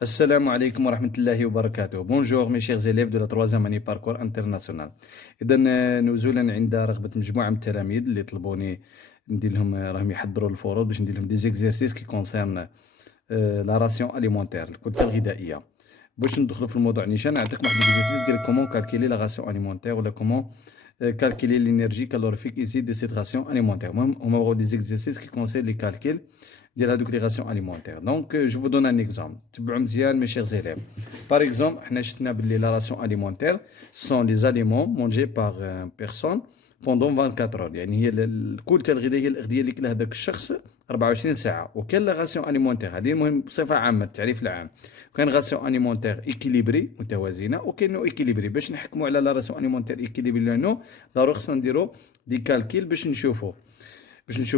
Assalamu alaikum wa rahmatullahi wa barakatuh. Bonjour mes chers élèves de la troisième année parcours international. إذا نزولا عند رغبة مجموعة من التلاميذ اللي طلبوني ندير لهم راهم يحضروا الفروض باش ندير لهم دي زيكزارسيس كي كونسيرن لا راسيون اليمونتير الكتله الغذائيه. باش ندخلوا في الموضوع نيشان نعطيكم واحد ليكزارسيس قال لك كومون كالكيلي لا راسيون اليمونتير ولا كومون calculer l'énergie calorifique issue de cette ration alimentaire. Moi, on va avoir des exercices qui concernent les calculs de la déclaration alimentaire. Donc, je vous donne un exemple. Mes chers élèves. Par exemple, la ration alimentaire sont les aliments mangés par personne pendant 24 heures. يعني هي الكتلة الغذائية الأغذية اللي كلها هذاك الشخص 24 ساعة. وكان لا راسيون اليمونتير هذه المهم بصفة عامة التعريف العام. كاين راسيون اليمونتير ايكيليبري متوازنة وكاين نو ايكيليبري. باش نحكموا على لا راسيون اليمونتير ايكيليبري ولا نو ضروري خصنا نديرو دي كالكيل باش نشوفوا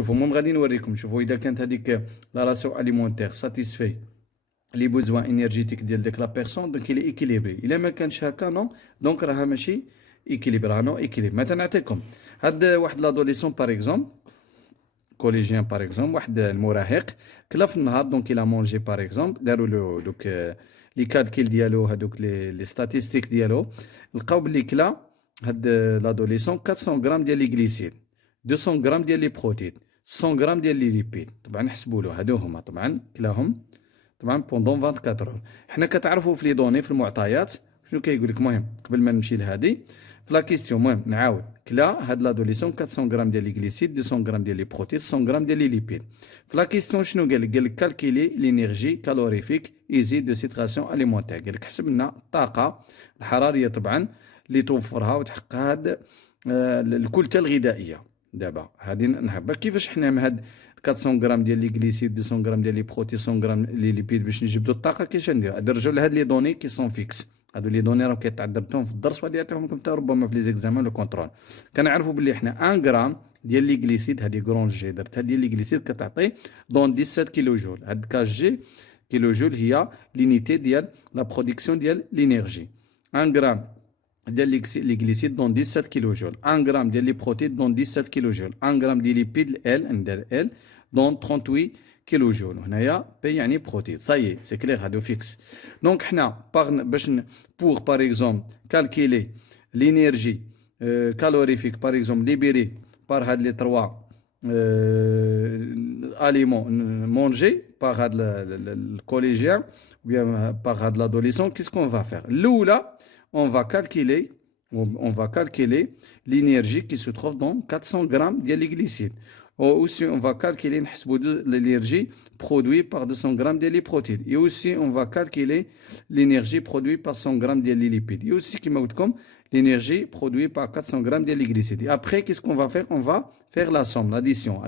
المهم غادي نوريكم. شوفوا إذا كانت هذيك لا راسيون اليمونتير ساتيسفي لي بوزوان انرجيتيك ديال ديك لا بيرسون دونك إلي ايكيليبري. إلا ما كانش هكا نو دونك راها ماشي équilibre, non équilibre. Maintenant, نعطيكم هاد واحد لادوليسون باغ اكزومبل كوليجيان باغ اكزومبل واحد المراهق كلا في النهار دونك إلا مونجي باغ اكزومبل داروا له دوك لي كالكيل ديالو هادوك لي ستاتيستيك ديالو لقاو بلي كلا هاد لادوليسون 400 غرام ديال لي غليسيد 200 غرام ديال لي بروتين 100 غرام ديال لي ليبيد. طبعا حسبوا له هادو هما طبعا كلاهم طبعا بوندون 24 اور. حنا كتعرفوا في لي دوني في المعطيات شنو كيقول لك. المهم قبل ما نمشي لهادي في لا كيستيون المهم نعاود كلا هاد لادوليسون 400 غرام ديال لي غليسيد 200 غرام ديال لي بروتين 100 غرام ديال لي ليبيد. في لا كيستيون شنو قال لك؟ قال لك كالكيلي لينيرجي كالوريفيك ايزي دو سيت راسيون اليمونتير. قال لك حسب لنا الطاقه الحراريه طبعا اللي توفرها وتحققها هاد الكتله الغذائيه. دابا هادي نحب كيفاش حنا من هاد 400 غرام ديال لي غليسيد 200 غرام ديال لي بروتين 100 غرام لي ليبيد باش نجبدوا الطاقه كيفاش ندير؟ نرجعوا لهاد لي دوني كي سون فيكس. هادو لي دوني راهم كيتعذبتهم في الدرس وغادي يعطيهم لكم حتى ربما في لي زيكزامان لو كونترول. كنعرفوا بلي حنا 1 غرام ديال لي غليسيد هادي كرون جي درتها ديال لي غليسيد كتعطي دون 17 كيلو جول. هاد كاش جي كيلو جول هي لينيتي ديال لا برودكسيون ديال لينيرجي. 1 غرام ديال لي غليسيد دون 17 كيلو جول. 1 غرام ديال لي بروتين دون 17 كيلو جول. 1 غرام ديال ليبيد ال ندير ال دون 38 كيلو جول. هنايا بي يعني بروتين صايي سي كلير هادو فيكس. دونك حنا باش بوغ باغ اكزومبل كالكيلي لينيرجي كالوريفيك باغ اكزومبل ليبيري بار هاد لي 3 اليمون مونجي باغ هاد الكوليجيان ou bien par de l'adolescent, qu'est-ce qu'on va faire? Là, on va calculer l'énergie qui se trouve dans 400 grammes de glycides. Aussi, on va calculer l'énergie produite par 200 grammes de protéines. Et aussi, on va calculer l'énergie produite par 100 grammes de lipides. Et aussi, comme l'énergie produite par 400 grammes de glycides. Et après, qu'est-ce qu'on va faire? On va faire la somme, l'addition.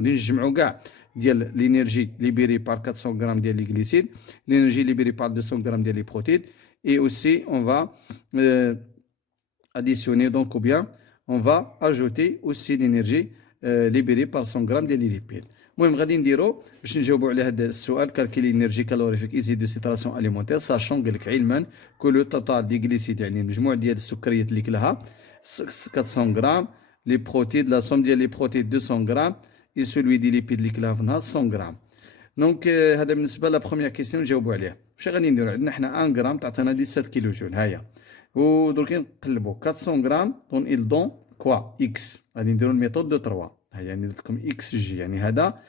L'énergie libérée par 400 grammes de glycides, l'énergie libérée par 200 grammes de protéines. Et aussi, on va additionner, donc, ou bien, on va ajouter aussi l'énergie libérée par 100 grammes de lipides. المهم غادي نديرو باش نجاوبوا على هذا السؤال كالكيلي انرجي كالوريفيك ايزي دو سيتراسيون اليمونتير ساشون قال لك علما كل توتال دي غليسيد يعني المجموع ديال السكريات اللي كلها 400 غرام لي بروتيد لا سوم ديال لي بروتيد 200 غرام اي سولوي دي ليبيد اللي كلها في النهار 100 غرام. دونك هذا بالنسبه لا بروميير كيسيون نجاوبوا عليها. واش غادي نديرو؟ عندنا حنا 1 غرام تعطينا 17 كيلو جول. هيا ودرك نقلبوا 400 غرام دون il دون كوا اكس. غادي نديرو الميثود دو 3. يعني درت لكم اكس جي يعني هذا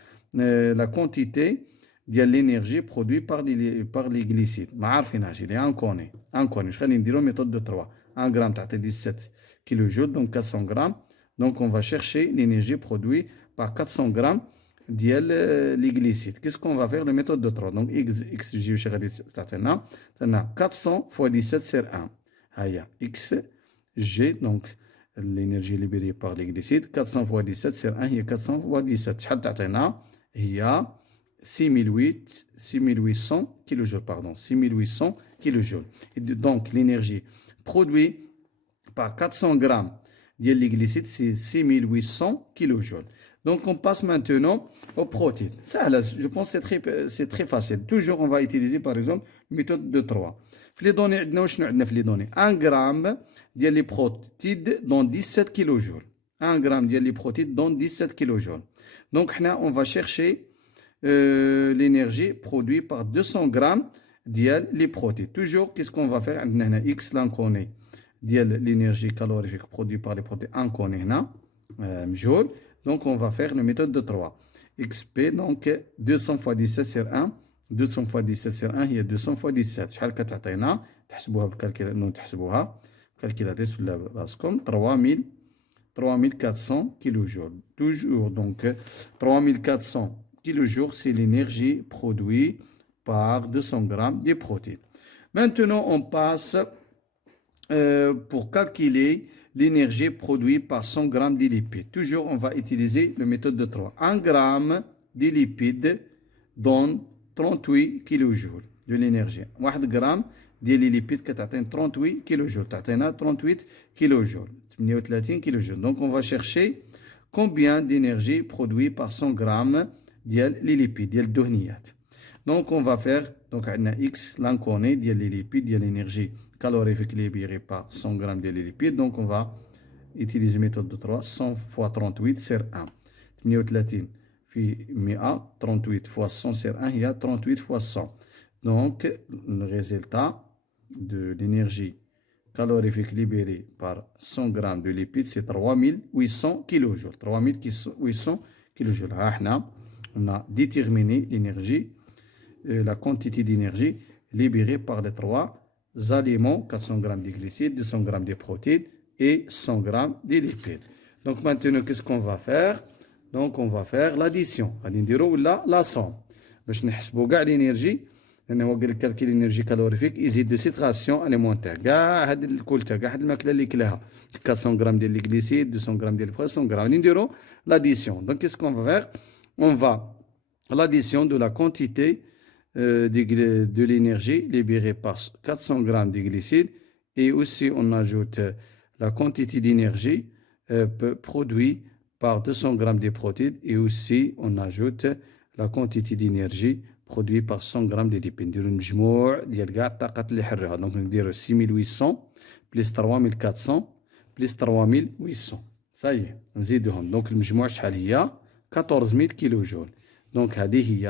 لا كونتيتي ديال لينيرجي برودوي بار لي غليسيد ما عارفينهاش لي انكوني واش غادي نديرو ميثود دو 3. 1 غرام تعطي 17 كيلو جول دونك 400 غرام. دونك اون فا شيرشي لينيرجي برودوي بار 400 غرام ديال لي غليسيد. كيس كون فا فير لو ميثود دو 3 دونك اكس جي واش غادي تعطينا 400 فوا 17 سير 1. هيا اكس جي دونك l'énergie libérée par les glycides 400 fois 17 c'est 1 هي 400 fois 17 شحال تعطينا؟ هي 6800 كيلو جول pardon 6800 كيلو جول. Donc l'énergie produite par 400 grammes ديال les glycides c'est 6800 كيلو جول. Donc on passe maintenant aux protéines. Ça, je pense que c'est très facile. Toujours on va utiliser par exemple la méthode de 3. في لي دوني عندنا وشنو عندنا في لي دوني 1 غرام ديال لي بروتيد دون 17 كيلو جول. 1 غرام ديال لي بروتيد دون 17 كيلو جول. دونك حنا اون فا شيرشي l'énergie produite par 200 grammes ديال لي بروتيد. توجور كيسكون فا فيغ عندنا هنا اكس لانكوني ديال لينيرجي كالوريفيك برودوي بار لي بروتيد انكوني هنا مجهول. دونك اون فا فيغ لو ميثود دو 3 اكس بي دونك 200 فوا 17 سير 1 200 فوا 17 سير 1 هي 200 فوا 17 شحال كتعطينا تحسبوها بالكالكيلاتور تحسبوها كالكيلاتيس ولا براسكم 3400 كيلو جول. Toujours, donc 3400 kJ, c'est l'énergie produite par 200 grammes de protéines. Maintenant, on passe pour calculer l'énergie produite par 100 grammes de lipides. Toujours, on va utiliser la méthode de 3. 1 gramme de lipides donne 38 kJ de l'énergie. 1 gramme ديال لي ليبيد كتعطينا 38 كيلو جول تعطينا 38 كيلو جول 38 كيلو جول. دونك اون فا شيرشي كومبيان دينيرجي برودوي بار 100 غرام ديال لي ليبيد ديال الدهنيات. دونك اون فا فيغ دونك عندنا اكس لانكوني ديال لي ليبيد ديال لينيرجي كالوريفيك ليبيري بار 100 غرام ديال لي ليبيد. دونك اون فا utiliser méthode de 3 100 fois 38 sur 1 38 في 100 38 fois 100 sur 1 هي 38 fois 100. Donc le résultat de l'énergie calorifique libérée par 100 grammes de lipides, c'est 3800 kJ. 3800 kJ. On a déterminé l'énergie, la quantité d'énergie libérée par les trois aliments, 400 grammes de glucides, 200 grammes de protéines et 100 grammes de lipides. Donc maintenant, qu'est-ce qu'on va faire? Donc on va faire l'addition. On va la somme. باش نحسبوا كاع l'énergie. لأنه هو قال لك كالكيل انرجي كالوريفيك يزيد دو سيت راسيون اليمونتير كاع هاد الكلتا كاع هاد الماكله اللي كلاها 400 غرام ديال لي غليسيد 200 غرام ديال البواسون 100 غرام. نديرو لاديسيون. دونك كيس كون فا فيغ اون فا l'addition de la quantité de l'énergie libérée par 400 grammes de glucides et aussi on ajoute la quantité d'énergie produite par 200 grammes de protéines et aussi on ajoute la quantité d'énergie produit par 100 grammes de lipides. نديرو المجموع ديال كاع الطاقات اللي حرها. دونك نديرو 6800 بلس 3400 بلس 3800 صايي نزيدوهم. دونك المجموع شحال هي 14000 كيلو جول. دونك هذه هي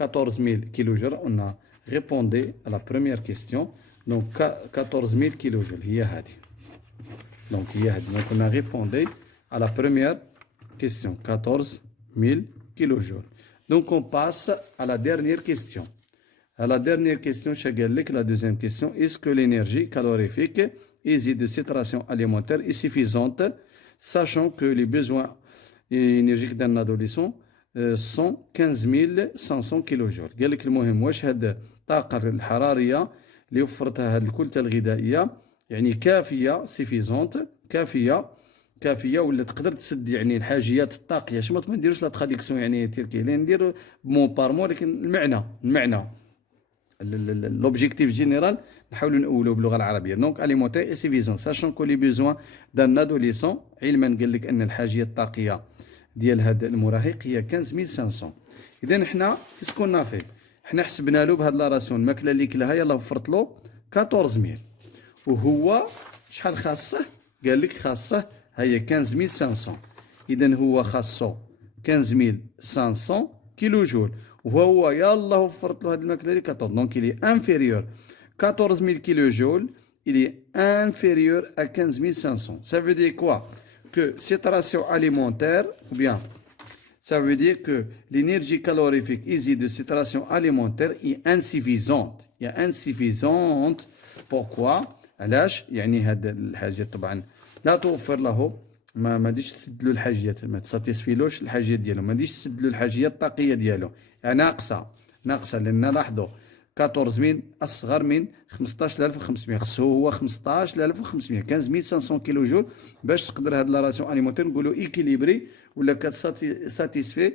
14000 كيلو جول. on a répondu à la première question. donc 14000 كيلو جول هي هذه. دونك هي هذه. دونك on a répondu à la première question 14000 كيلو جول. Donc on passe à la dernière question. À la dernière question, la deuxième question, est-ce que l'énergie calorifique issue de cette ration alimentaire est suffisante, sachant que les besoins énergétiques d'un adolescent sont 15500 kJ. قال لك المهم واش هاد الطاقة الحرارية اللي وفرتها هاد الكتلة الغذائية يعني كافية سيفيزونت كافيه ولا تقدر تسد يعني الحاجيات الطاقيه. شمت ما نديروش لا تراديكسيون يعني تركي لا ندير مون بار مون، لكن المعنى l'objectif général نحاولوا نقولوا باللغه العربيه. دونك اليمونتير اي سيفيزون ساشون كو لي بيزوان دان ادوليسون. علما قال لك ان الحاجيه الطاقيه ديال هذا المراهق هي 15500. اذا حنا كيسكون في حنا حسبنا له بهاد لا راسيون الماكله اللي كلاها يلا وفرت له 14000 وهو شحال خاصه؟ قال لك خاصه هي 15500. اذا هو خاصو 15500 كيلو جول وهو يلا وفرت له هاد الماكله اللي 14. دونك il est inférieur 14000 kJ, il est inférieur à 15500. Ça veut dire quoi? Que cette ration alimentaire, ou bien ça veut dire que l'énergie calorifique issue de cette ration alimentaire est insuffisante. Il est insuffisante. Pourquoi? علاش؟ يعني هاد الحاجات طبعا لا توفر له، ما تجيش تسد له الحاجيات، ما تساتيسفيلوش الحاجيات ديالو، ما تجيش تسد له الحاجيات الطاقيه ديالو، يعني ناقصه لان لاحظوا 14000 اصغر من 15500. خصو هو 15500 15500 كيلو جول باش تقدر هاد لا راسيون اليمونتير نقولوا ايكيليبري ولا كتساتيسفي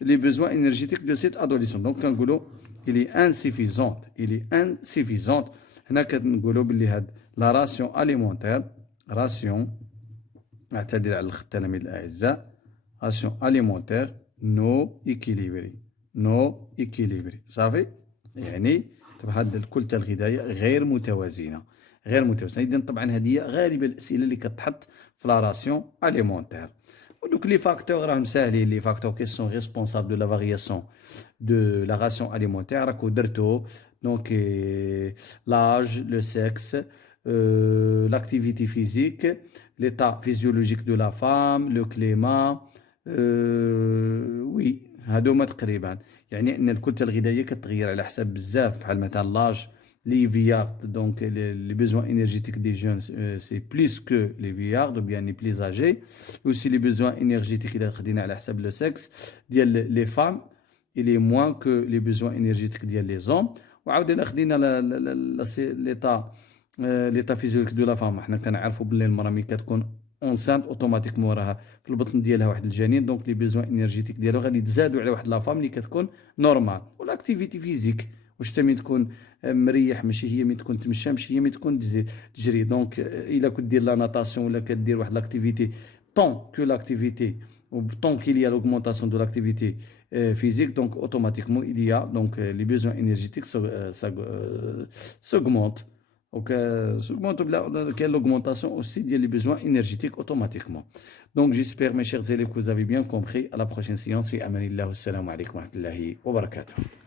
لي بيزوان انرجيتيك دو سيت ادوليسون. دونك كنقولوا الي انسيفيزونت. هنا كنقولوا باللي هاد لا راسيون اليمونتير اعتذر على التلاميذ الاعزاء، راسيون اليمونتير نو ايكيليبري صافي، يعني هاد الكتله الغذائيه غير متوازنه. اذا طبعا هذه غالبا الاسئله اللي كتحط في لا راسيون اليمونتير. ودوك لي فاكتور راهم ساهلين، لي فاكتور كي سون ريسبونسابل دو لا فارياسيون دو لا راسيون اليمونتير راكو درتو. Donc, l'âge, le sexe, l'activité physique, l'état physiologique de la femme, le climat. وي هادو هما تقريبا. يعني ان الكتله الغذائيه كتغير على حسب بزاف بحال مثلا لاج لي فيارد. دونك لي بيزوان انرجيتيك دي جون سي بليس كو لي فيارد او بيان لي بليز اجي. اوسي لي بيزوان انرجيتيك اذا خدينا على حسب لو سكس ديال لي فام il est moins que les besoins énergétiques ديال les hommes. وعاود الا خدينا ليطا ليطا فيزيولوجيك دو لا فام، حنا كنعرفوا بلي المراه ملي كتكون اونسانت اوتوماتيكمون راها في البطن ديالها واحد الجنين، دونك لي بيزوان انرجيتيك ديالها غادي تزادوا على واحد لا فام اللي كتكون نورمال. والاكتيفيتي فيزيك واش انت ملي تكون مريح ماشي هي ملي تكون تمشى، ماشي هي ملي تكون تجري. دونك الا كنت دير لا ناتاسيون ولا كدير واحد لاكتيفيتي طون كو لاكتيفيتي طون كيل y a l'augmentation de l'activité physique, donc automatiquement il y a donc les besoins énergétiques s'augmentent. Donc, s'augmente l'augmentation aussi des besoins énergétiques automatiquement. Donc, j'espère, mes chers élèves, que vous avez bien compris. À la prochaine séance. Fi amanillah. Assalamu alaikum wa rahmatullahi wa barakatuh.